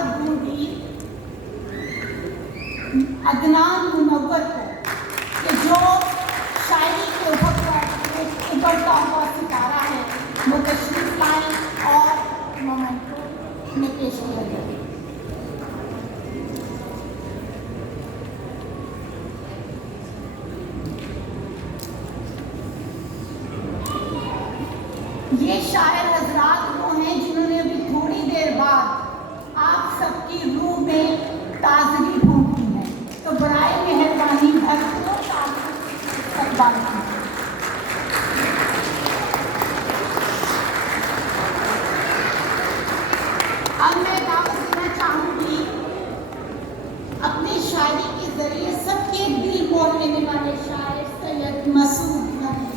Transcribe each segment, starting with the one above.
دعوت دوں گی عدنان منور کو کہ جو شاعری کے ابھرتا ہوا ستارہ ہے وہ تشریف لائیں اور مومنٹو میں پیش کیا جائے۔ یہ شاعر حضرات وہ ہیں جنہوں نے ابھی تھوڑی دیر بعد آپ سب کی روح میں تازگی ڈھونڈی ہے، تو برائے مہربانی بھرپور استقبال کیجیے۔ اب میں دعوت دینا چاہوں گی اپنی شاعری کے ذریعے سب کے دل مول لینے والے شاعر سید مسعود نبی۔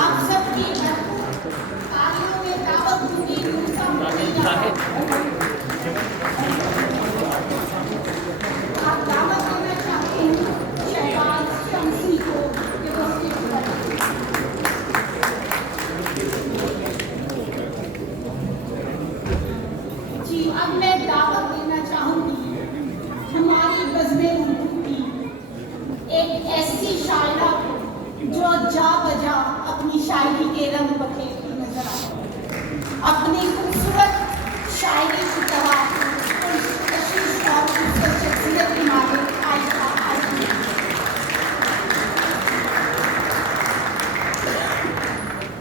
آپ سب کی تالیوں میں دعوت دوں گی آپ دعوت دینا چاہتے ہیں شہباز شمسی کو کہ وہ جی اب میں دعوت دینا چاہوں گی ہماری بزم اردو کی ایک ایسی شاعرہ کو جو جا بجا اپنی شاعری کے رنگ بکھیرتی نظر آئے، اپنی خوبصورت شاعری کی طرح کشش اور خوبصورت شخصیت کی مالک عائشہ عظمی۔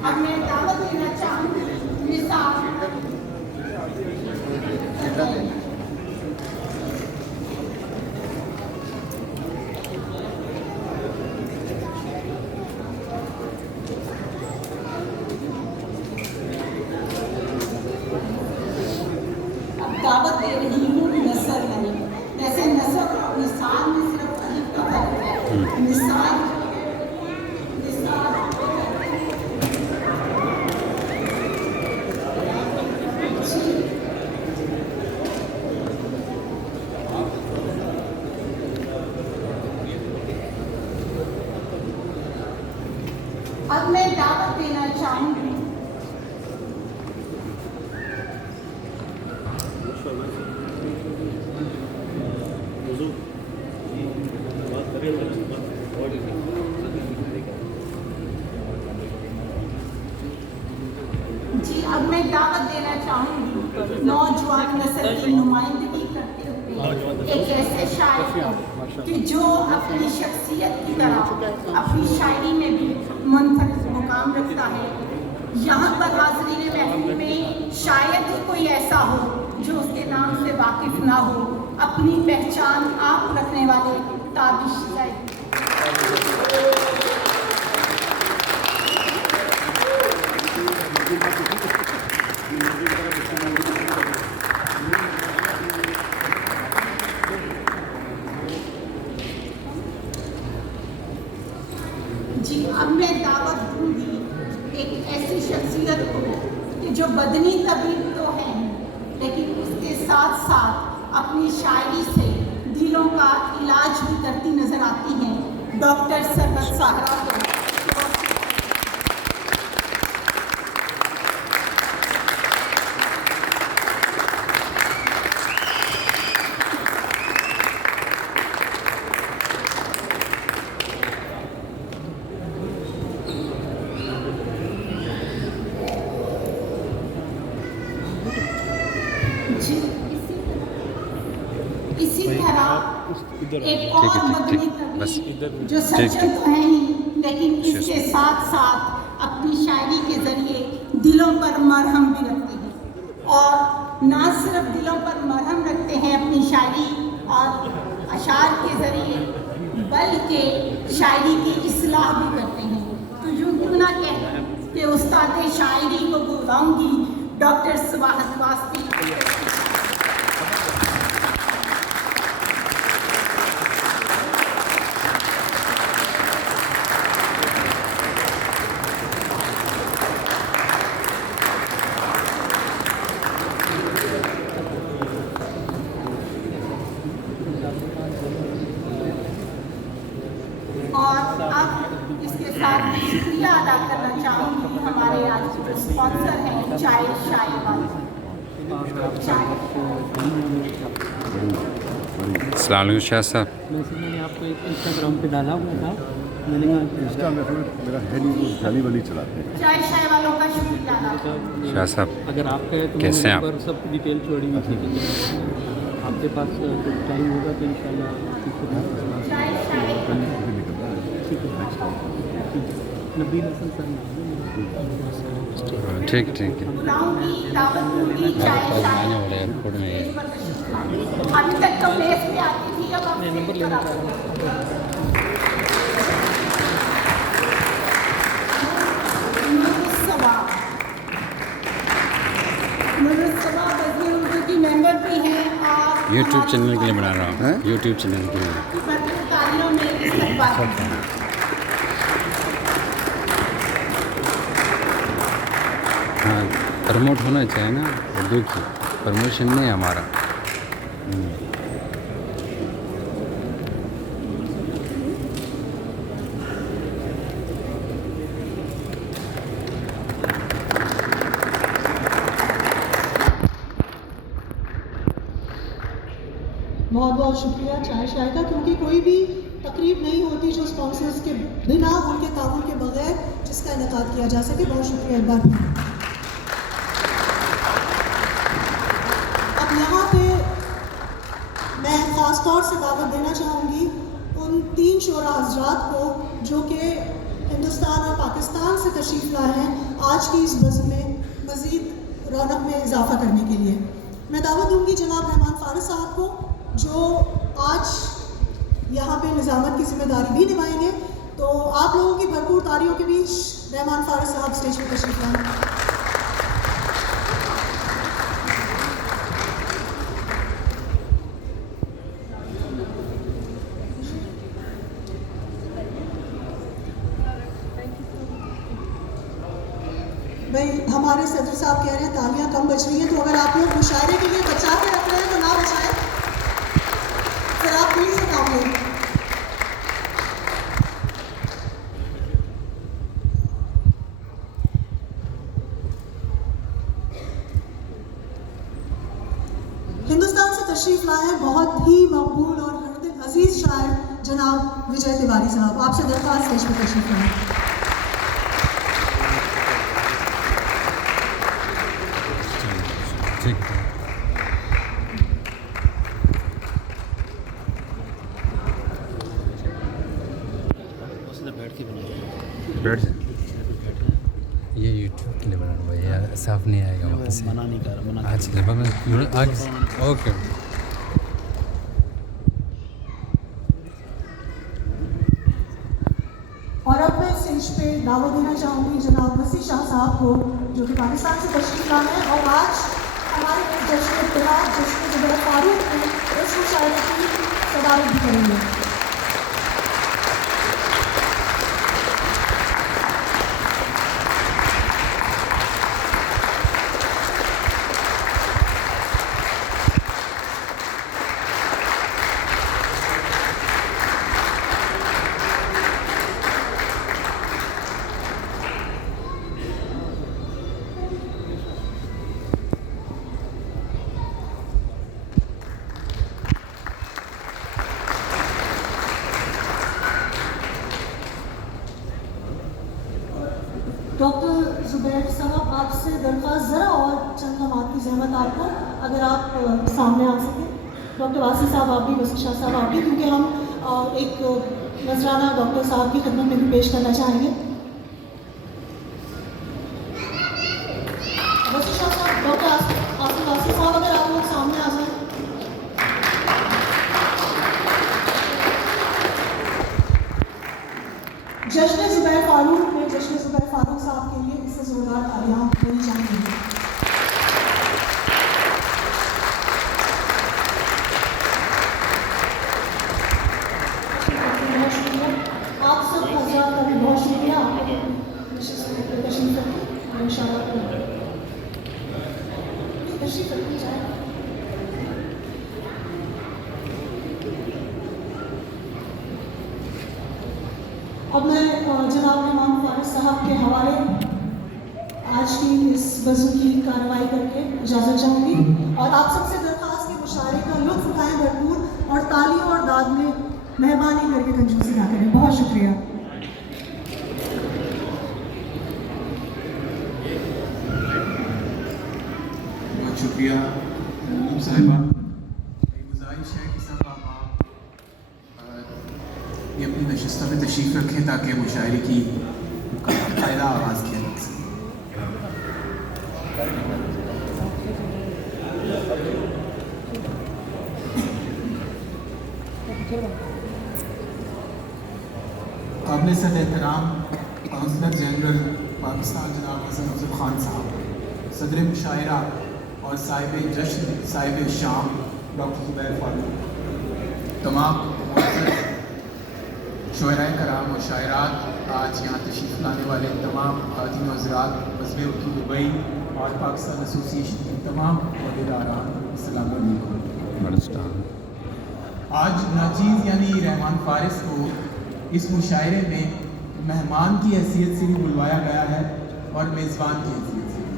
اب میں دعوت دینا چاہوں گی نثار۔ دعوت دے رہی ہوں نثر میں، ویسے نثر اور نثار میں صرف الف کا فرق ہے۔ نثار اب میں دعوت دینا چاہوں گی جی اب میں دعوت دینا چاہوں گی نوجوان نسل کی نمائندگی کرتے ہوئے ایک ایسے شاعر کو کہ جو اپنی شخصیت کی طرح اپنی شاعری میں بھی منفرد مقام رکھتا ہے۔ یہاں پر حاضرین محفل میں شاید ہی کوئی ایسا ہو جو اس کے نام سے واقف نہ ہو، اپنی پہچان آپ رکھنے والے تابش شاعر۔ جی اب میں دعوت دوں گی ایک ایسی شخصیت کو کہ جو بدنی طبیب تو ہے لیکن اس کے ساتھ ساتھ اپنی شاعری سے دلوں کا علاج بھی کرتی نظر آتی ہیں، ڈاکٹر سربت سہرا کو۔ اسی طرح ایک اور مدنی طبیب جو سرجن تو ہیں ہی لیکن اس کے ساتھ ساتھ اپنی شاعری کے ذریعے دلوں پر مرہم بھی رکھتے ہیں، اور نہ صرف دلوں پر مرہم رکھتے ہیں اپنی شاعری اور اشعار کے ذریعے بلکہ شاعری کی اصلاح بھی کرتے ہیں۔ تو یوں کیوں نہ کہتے کہ استاد شاعری کو بلاؤں گی ڈاکٹر سواحت واسطی۔ आज स्पॉन्सर है चाय शाय वाले चाय। अस्सलाम वालेकुम शाह साहब। मैंने आपको एक इंस्टाग्राम पे डाला हुआ था, मैंने कहा इंस्टा में मेरा है नहीं, वो गाली वाली चलाते हैं। चाय शाय वालों का शुक्रिया अदा शाह साहब अगर आप कहें तो कैसे हैं आप? पर सब डिटेल छोड़ी हुई थी। आपके पास जब टाइम होगा तो इंशाल्लाह चाय शाय ठीक है। नबील हसन सर नाम है। ठीक ठीक है। बुलाऊंगी दावत दूंगी चाय शाय एयरपोर्ट में अभी तक तो प्लेस पे आती थी अब आप नंबर लेना चाह रहा हूँ। मेंबर भी हैं आप यूट्यूब चैनल के लिए बना रहा हूँ, यूट्यूब चैनल के लिए। तालियों में इस्तकबाल हाँ प्रमोट होना चाहिए ना, उर्दू की प्रमोशन नहीं है हमारा। बहुत बहुत शुक्रिया चाय शाय का, क्योंकि कोई भी तकरीब नहीं होती जो स्पॉन्सर्स के बिना उनके ताउन के बगैर जिसका इनेकाद किया जा सके। बहुत शुक्रिया एक बार फिर। अब यहाँ पे मैं ख़ास तौर से दावत देना चाहूँगी उन 3 शोरा हजरात को जो कि हिंदुस्तान और पाकिस्तान से तशरीफ़ लाए हैं आज की इस बज़्म में मज़ीद रौनक में इजाफ़ा करने के लिए। मैं दावत दूँगी जनाब रहमान फ़ारिस साहब को, जो आज यहाँ पे निज़ामत की जिम्मेदारी भी निभाएंगे। तो आप लोगों की भरपूर तालियों के बीच रहमान फ़ारिस साहब स्टेज पर तशरीफ़ लाएं। भाई हमारे सदर साहब कह रहे हैं तालियां कम बज रही हैं, तो अगर आप लोग मुशायरे के लिए बचा के रख रहे हैं तो ना बचाएं, फिर आप दिल से काम लें। हिंदुस्तान से तशरीफ लाए हैं बहुत ही मकबूल और हरदिल अजीज शायर जनाब विजय तिवारी साहब, आपसे दरख्वास्त स्टेज पर तशरीफ लाएं। ठीक बैठ जा। ये यूट्यूब के लिए बना हुआ है यार, साफ नहीं आएगा वहाँ से। मना नहीं कर रहा, मना आज आगे ओके। और अब मैं स्टेज पे दावत देना चाहूँगी जनाब वसी शाह साहब को, जो कि पाकिस्तान से तशरीफ लाए हैं और आज हमारे जश्न इत्तेहाद जश्न जुबैर फारूक में इस मुशायरे की सदारत भी करेंगे। डॉक्टर जुबैर साहब, आपसे दरख्वास्त ज़रा और चंद लम्हात की ज़हमत आपको, अगर आप सामने आ सकें। डॉक्टर वासी साहब आप भी, वसी शाह साहब आप भी, क्योंकि हम एक नजराना डॉक्टर साहब की खिदमत में भी पेश करना चाहेंगे। वसी शाह साहब, डॉक्टर आसिफ वासी साहब, अगर आप लोग सामने आ जाएं। जश्न जुबैर फारूक में जश्न जुबैर फारूक साहब के लिए इससे जोरदार तालियां होनी चाहिए। बहुत शुक्रिया आप सब हज़रात का भी बहुत शुक्रिया। तशरीफ रखिए इंशाअल्लाह तशरीफ रखी जाए। अब मैं जनाब रहमान फ़ारिस साहब के हवाले آج کی اس وضو کی کارروائی کر کے اجازت چاہوں گی اور آپ سب سے درخواست کے مشاعرے کا لطف اٹھائیں بھرپور اور تالیوں اور داد میں مہربانی کر کے کنجوسی نہ کریں. بہت شکریہ. بہت شکریہ صاحبہ. میری گزارش ہے کہ سب آپ یہ اپنی نشستوں میں تشریف رکھیں تاکہ مشاعرے کی قاعدہ آغاز کیا جا سکے. قابل صد احترام کونسلر جنرل پاکستان جناب حسن افضل خان صاحب، صدر مشاعرہ اور صاحب جشن صاحب شام ڈاکٹر زبیر فاروق، تمام شعراء کرام و شاعرات، آج یہاں تشریف لانے والے تمام خواتین و حضرات، بزم اردو دبئی اور پاکستان ایسوسی ایشن کے تمام عہدیداران، السلام علیکم. آج ناچیز یعنی رحمان فارس کو اس مشاعرے میں مہمان کی حیثیت سے بھی بلوایا گیا ہے اور میزبان کی حیثیت سے بھی.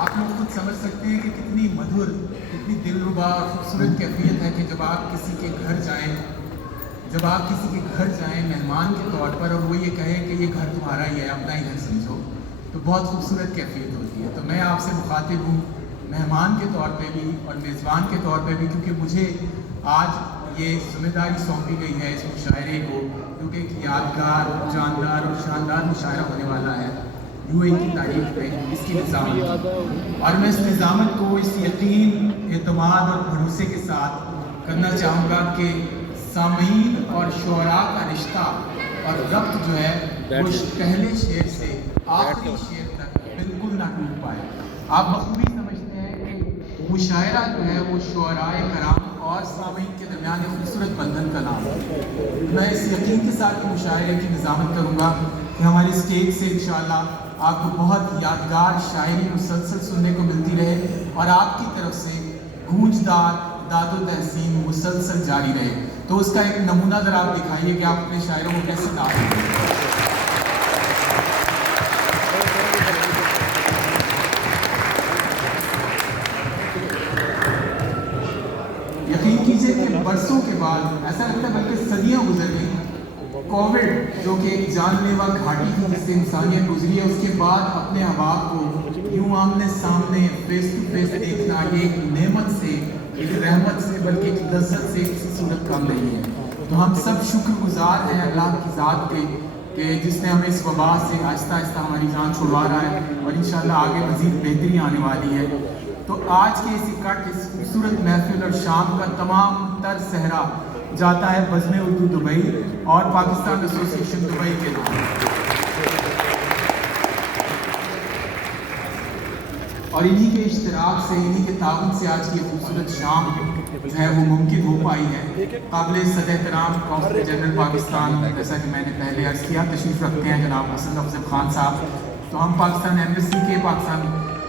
آپ لوگ خود سمجھ سکتے ہیں کہ کتنی مدھر، کتنی دلربا اور خوبصورت کیفیت ہے کہ جب آپ کسی کے گھر جائیں مہمان کے طور پر اور وہ یہ کہے کہ یہ گھر تمہارا ہی ہے، اپنا ہی گھر سمجھو، تو بہت خوبصورت کیفیت ہوتی ہے. تو میں آپ سے مخاطب ہوں مہمان کے طور پہ بھی اور میزبان کے طور پہ بھی، کیونکہ مجھے آج یہ ذمہ داری سونپی گئی ہے اس مشاعرے کو، کیونکہ ایک یادگار، جاندار اور شاندار مشاعرہ ہونے والا ہے یو اے کی تاریخ پہ، اس کی نظامت. اور میں اس نظامت کو اس یقین، اعتماد اور بھروسے کے ساتھ کرنا چاہوں گا کہ سامعین اور شعراء کا رشتہ اور ربط جو ہے وہ پہلے شعر سے آخری شعر تک بالکل نہ ٹوٹ پائے. آپ بخوبی سمجھتے ہیں کہ مشاعرہ جو ہے وہ شعراء کرام اور سامعین کے درمیان ایک خوبصورت بندھن کا نام ہے. میں اس یقین کے ساتھ مشاعرے کی نظامت کروں گا کہ ہماری اسٹیج سے انشاءاللہ آپ کو بہت یادگار شاعری مسلسل سننے کو ملتی رہے اور آپ کی طرف سے گونجدار داد و تحسین مسلسل جاری رہے. تو اس کا ایک نمونہ ذرا آپ دکھائیے کہ آپ اپنے شاعروں کو کیسے داد دیں گے. یقین کیجئے کہ برسوں کے بعد، ایسا لگتا ہے بلکہ صدیاں گزر گئی، کووڈ جو کہ ایک جان لیوا گھاٹی تھی جس سے انسانیت گزری ہے، اس کے بعد اپنے احباب کو یوں آمنے سامنے فیس ٹو فیس دیکھنا یہ ایک نعمت سے، ایک رحمت سے، بلکہ ایک لذت سے کسی صورت کم نہیں ہے. تو ہم سب شکر گزار ہیں اللہ کی ذات کے کہ جس نے ہمیں اس وبا سے آہستہ آہستہ ہماری جان چھڑوا رہا ہے اور انشاءاللہ آگے مزید بہتری آنے والی ہے. تو آج کے اس اکٹھ، اس خوبصورت محفل اور شام کا تمام تر صحرا جاتا ہے بزم اردو دبئی اور پاکستان ایسوسی ایشن دبئی کے نام. اور انہی کے اشتراک سے، انہی کے تعاون سے آج کی خوبصورت شام جو ہے وہ ممکن ہو پائی ہے. قابل صد احترام کونسلر جنرل پاکستان، جیسا کہ میں نے پہلے عرض کیا، تشریف رکھتے ہیں جناب حسن افضل خان صاحب. تو ہم پاکستان ایمبیسی کے،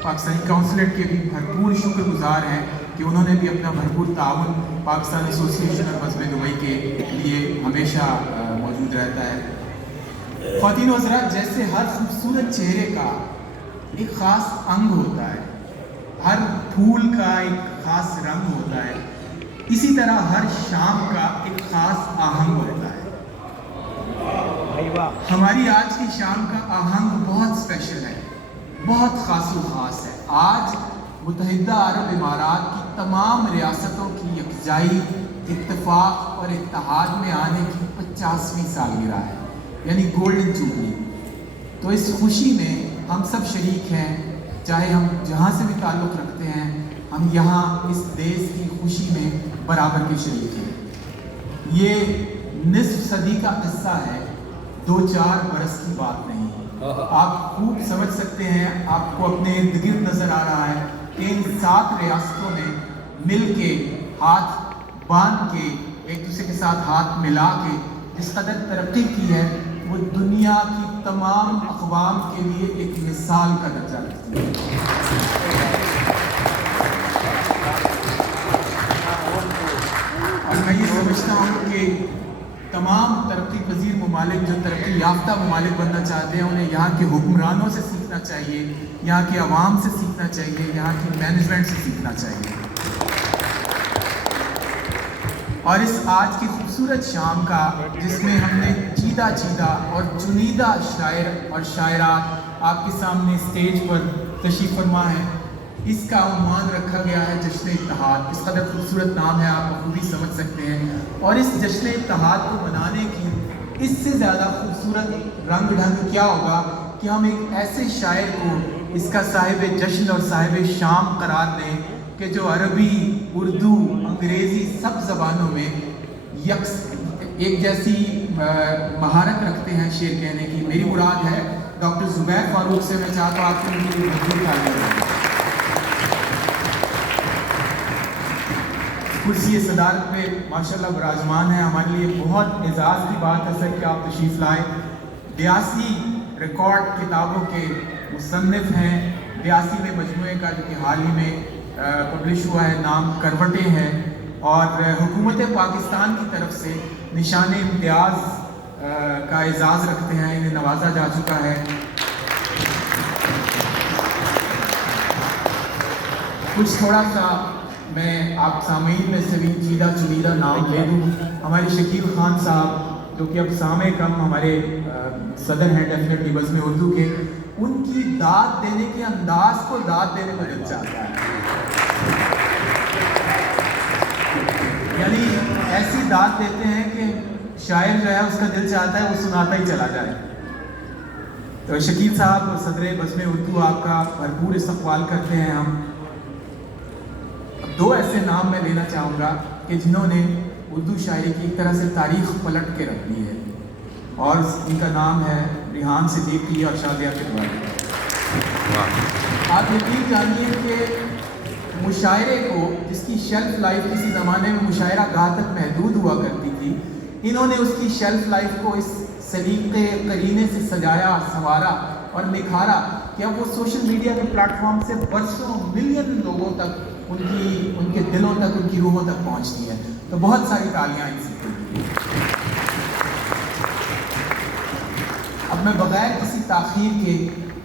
پاکستانی کونسلیٹ کے بھی بھرپور شکر گزار ہیں کہ انہوں نے بھی اپنا بھرپور تعاون پاکستان ایسوسی ایشن اور بزم دبئی کے لیے ہمیشہ موجود رہتا ہے. خواتین و حضرات، جیسے ہر خوبصورت چہرے کا ایک خاص انگ ہوتا ہے، ہر پھول کا ایک خاص رنگ ہوتا ہے، اسی طرح ہر شام کا ایک خاص آہنگ ہوتا ہے. ہماری آج کی شام کا آہنگ بہت اسپیشل ہے، بہت خاص و خاص ہے. آج متحدہ عرب امارات کی تمام ریاستوں کی یکجائی، اتفاق اور اتحاد میں آنے کی 50ویں سالگرہ ہے، یعنی گولڈن جوبلی. تو اس خوشی میں ہم سب شریک ہیں، چاہے ہم جہاں سے بھی تعلق رکھتے ہیں، ہم یہاں اس دیش کی خوشی میں برابر کے شریک ہیں. یہ نصف صدی کا قصہ ہے، 2-4 برس کی بات نہیں. آپ خوب سمجھ سکتے ہیں، آپ کو اپنے ارد گرد نظر آ رہا ہے کہ ان 7 ریاستوں نے مل کے، ہاتھ باندھ کے، ایک دوسرے کے ساتھ ہاتھ ملا کے جس قدر ترقی کی ہے وہ دنیا کی تمام اقوام کے لیے ایک مثال کا درجہ رکھتی ہے. اور میں یہ سمجھتا ہوں کہ तमाम तरक्की पजीर ममालिक जो तरक्की याफ्ता ममालिक बनना चाहते हैं उन्हें यहाँ के हुक्मरानों से सीखना चाहिए, यहाँ के अवाम से सीखना चाहिए, यहाँ की मैनेजमेंट से सीखना चाहिए। और इस आज की खूबसूरत शाम का जिसमें हमने चीदा चीदा और चुनीदा शायर और शायरात आपके सामने स्टेज पर तशरीफ़ फरमा है, इसका उन्वान रखा गया है जश्न इत्तेहाद। इस कदर खूबसूरत नाम है, आप खुद ही समझ सकते हैं। और इस जश्न इत्तेहाद को मनाने की इससे ज़्यादा खूबसूरत रंग ढंग क्या होगा कि हम एक ऐसे शायर को इसका साहिब जश्न और साहिब शाम करार दें कि जो अरबी, उर्दू, अंग्रेज़ी सब ज़बानों में एक जैसी महारत रखते हैं शेर कहने की। मेरी मुराद है डॉक्टर ज़ुबैर फ़ारूक से। मैं चाहता हूँ आपके लिए मजबूत तालियां। कुर्सी सदारत पे माशाल्लाह विराजमान है। हमारे लिए बहुत एजाज़ की बात है सर कि आप तशरीफ़ लाए। 82 रिकॉर्ड किताबों के मुसन्निफ हैं। 82 में मजमूए का जो कि हाल ही में पब्लिश हुआ है, नाम करवटें हैं। और हुकूमत पाकिस्तान की तरफ से निशान इम्तियाज़ का एजाज़ रखते हैं, इन्हें नवाजा जा चुका है। कुछ थोड़ा सा मैं आप सामीन में से भी चीदा चुनीदा नाम ले दूँ। हमारे शकील खान साहब जो कि अब सामे कम हमारे सदर हैं डेफिनेटली बज़्म उर्दू के, उनकी दाद देने के अंदाज को दाद देने में दिल चाहता है। यानी ऐसी दाद देते हैं कि शायर जो है उसका दिल चाहता है वो सुनाता ही चला जाए। तो शकील साहब सदर बज़्म उर्दू आपका भरपूर इस्तक़बाल करते हैं हम। अब 2 ऐसे नाम मैं लेना चाहूँगा कि जिन्होंने उर्दू शायरी की एक तरह से तारीख़ पलट के रख दी है, और इनका नाम है रिहान सिद्दीकी और शादिया किरवानी। आप यकीन जानिए कि मुशायरे को, जिसकी शेल्फ लाइफ किसी ज़माने में मुशायरा गाह तक महदूद हुआ करती थी, इन्होंने उसकी शेल्फ लाइफ को इस सलीक़े करीने से सजाया, संवारा और निखारा कि अब वो सोशल मीडिया के प्लेटफॉर्म से बरसों मिलियन लोगों तक, उनके दिलों तक, उनकी रूहों तक पहुँचती है। तो बहुत सारी तालियाँ इनसे। अब मैं बगैर किसी ताख़ीर के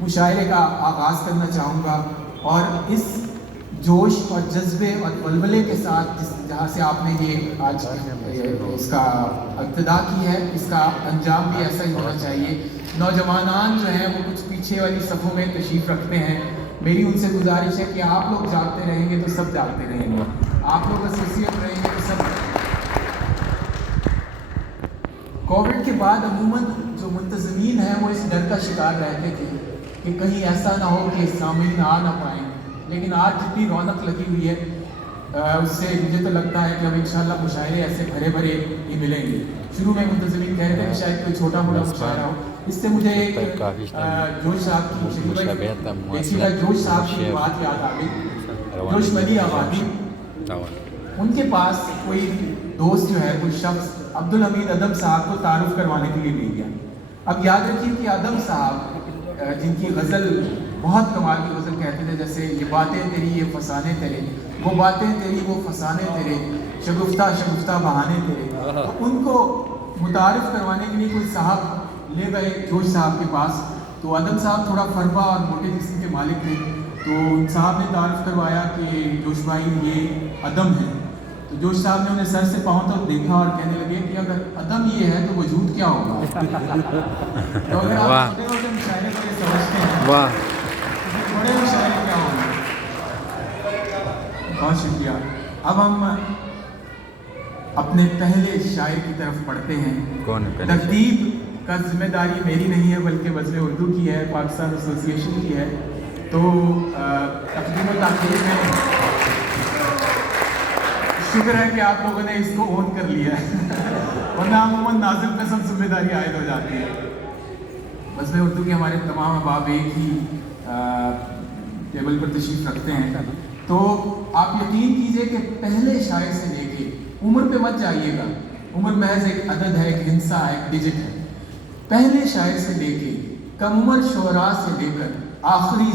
मुशायरे का आगाज़ करना चाहूँगा, और इस जोश और जज्बे और बलबले के साथ जहाँ से आपने ये आज इसका इब्तिदा की है, इसका अंजाम भी ऐसा ही होना चाहिए। नौजवानान जो हैं वो कुछ पीछे वाली सफ़ों में तशरीफ़ रखते हैं। मेरी उनसे गुजारिश है कि आप लोग जागते रहेंगे तो सब जागते रहेंगे, आप लोग एसोसिएट रहेंगे तो सब। कोविड के बाद अमूमन जो मुंतज़मीन हैं वो इस डर का शिकार रहते थे कि कहीं ऐसा ना हो कि सामीन आ ना पाएँ, लेकिन आज जितनी रौनक लगी हुई है उससे मुझे तो लगता है कि अब इंशाल्लाह मुशायरे ऐसे भरे भरे ही मिलेंगे। शुरू में मुंतज़मीन कह रहे थे कि शायद कोई छोटा मोटा मुशायरा हो। इससे मुझे एक जोश साहब की जोश साहब की बात याद आ गई। जोश वली आबादी, उनके पास कोई दोस्त जो है, कोई शख्स अब्दुल हमीद अदम साहब को तारुफ करवाने के लिए ले गया। अब याद रखिए कि अदम साहब जिनकी गज़ल बहुत कमाल की गज़ल कहते थे, जैसे ये बातें तेरी ये फसाने तेरे, वो बातें तेरी वो फसाने तेरे, शगुफ्ता शगुफ्ता बहाने तेरे। तो उनको मुतारिफ करवाने के लिए कोई साहब ले गए जोश साहब के पास। तो अदम साहब थोड़ा फरबा और मोटे जिस्म के मालिक थे, तो उन साहब ने तारुफ करवाया कि जोश भाई ये अदम है। तो जोश साहब ने उन्हें सर से पाँव तक देखा और कहने लगे कि अगर अदम ये है तो वजूद क्या होगा। तो अगर आप छोटे मोटे मुशायरे को ये समझते हैं, बड़े मुशायरे क्या होंगे। बहुत शुक्रिया। अब हम अपने पहले शायर की तरफ पढ़ते हैं। कौन है पहले? तरतीब का जिम्मेदारी मेरी नहीं है बल्कि बज़्म उर्दू की है, पाकिस्तान एसोसिएशन की है। तो तक़दीम व ताख़ीर में शुक्र है कि आप लोगों ने इसको ओन कर लिया है वरना अमूमन नाज़िम पे सब जिम्मेदारी आयद हो जाती है। बज़्म उर्दू के हमारे तमाम अहबाब एक ही टेबल पर तशरीफ़ रखते हैं। तो आप यकीन कीजिए कि पहले शायर से लेके उम्र पे मत जाइएगा, उम्र महज एक अदद है, एक हिंसा है, एक डिजिट है। पहले शायर से लेके कम उम्र शोरा से लेकर आखिरी